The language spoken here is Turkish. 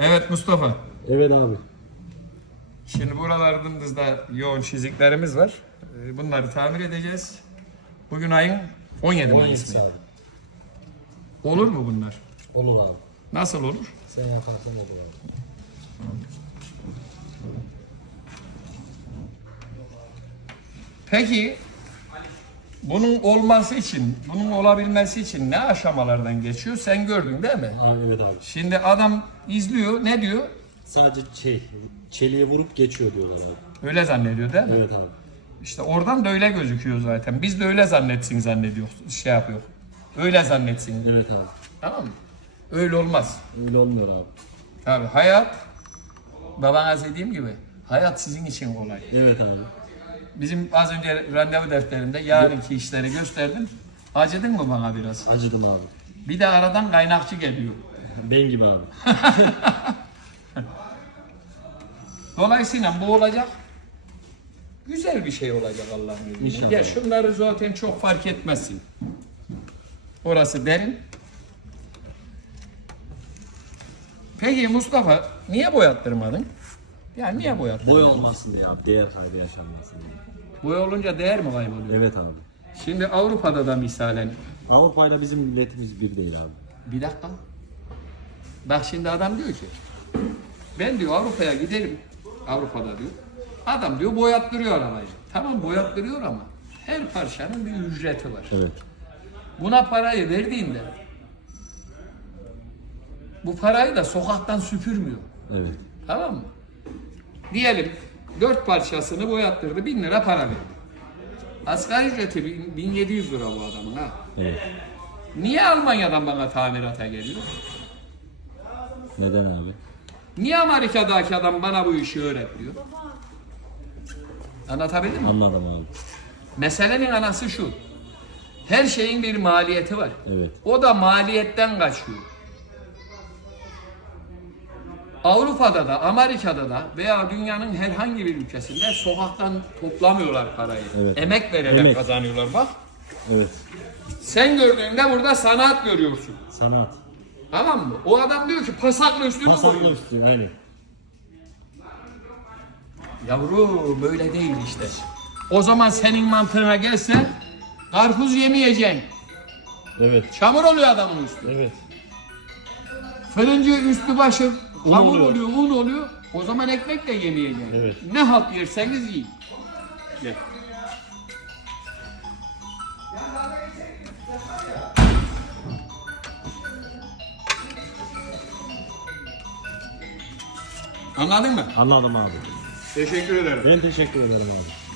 Evet Mustafa. Evet abi. Şimdi buralarımızda yoğun çiziklerimiz var. Ee, Bunları tamir edeceğiz. Bugün ayın 17 Mayıs 17 mı? Olur mu bunlar? Olur abi. Nasıl olur? Sen yaparsan olur abi. Peki bunun olması için, bunun olabilmesi için ne aşamalardan geçiyor? Sen gördün değil mi? Ha, evet abi. Şimdi adam izliyor, ne diyor? Sadece şey, çeliğe vurup geçiyor diyorlar abi. Öyle zannediyor değil mi? Evet abi. İşte oradan da öyle gözüküyor zaten. Biz de öyle zannetsin zannediyor, şey yapıyor. Öyle zannetsin. Evet abi. Tamam mı? Öyle olmaz. Öyle olmuyor abi. Tabii hayat, babana dediğim gibi, hayat sizin için kolay. Evet abi. Bizim az önce randevu defterinde yarınki işleri gösterdim. Acıdın mı bana biraz? Acıdım abi. Bir de aradan kaynakçı geliyor. Ben gibi abi. Dolayısıyla bu olacak. Güzel bir şey olacak Allah'ın izniyle. İnşallah. Ya şunları zaten çok fark etmezsin. Orası derin. Peki Mustafa niye boyattırmadın? Ya niye boyattırmadın? Boy olmasın diye abi. Değer kaybı yaşanmasın diye. Boya olunca değer mi kayboluyor? Evet abi. Şimdi Avrupa'da da misalen Avrupa ile bizim milletimiz bir değil abi. Bir dakika. Bak şimdi adam diyor ki ben diyor Avrupa'ya giderim. Avrupa'da diyor. Adam diyor boyattırıyor arabayı. Tamam boyattırıyor ama her parçanın bir ücreti var. Evet. Buna parayı verdiğinde bu parayı da sokaktan süpürmüyor. Evet. Tamam mı? Diyelim dört parçasını boyattırdı. Bin lira para verdi. Asgari ücreti bin- 1700 lira bu adamın ha. Evet. Niye Almanya'dan bana tamirata geliyor? Neden abi? Niye Amerika'daki adam bana bu işi öğretiyor? Anlatabildim mi? Anladım abi. Meselenin anası şu. Her şeyin bir maliyeti var. Evet. O da maliyetten kaçıyor. Avrupa'da da, Amerika'da da veya dünyanın herhangi bir ülkesinde sokaktan toplamıyorlar parayı. Evet. Emek vererek Emek. kazanıyorlar bak. Evet. Sen gördüğünde burada sanat görüyorsun. Sanat. Tamam mı? O adam diyor ki pasaklı üstünü Pasaklı koyuyor. üstü aynen. Yavru böyle değil işte. O zaman senin mantığına gelse karpuz yemeyeceksin. Evet. Çamur oluyor adamın üstü. Evet. Fırıncı üstü başı Un hamur oluyor. oluyor, un oluyor. O zaman ekmek de yemeyeceksin. Evet. Ne halt yerseniz yiyin. Gel. Anladın mı? Anladım abi. Teşekkür ederim. Ben teşekkür ederim abi.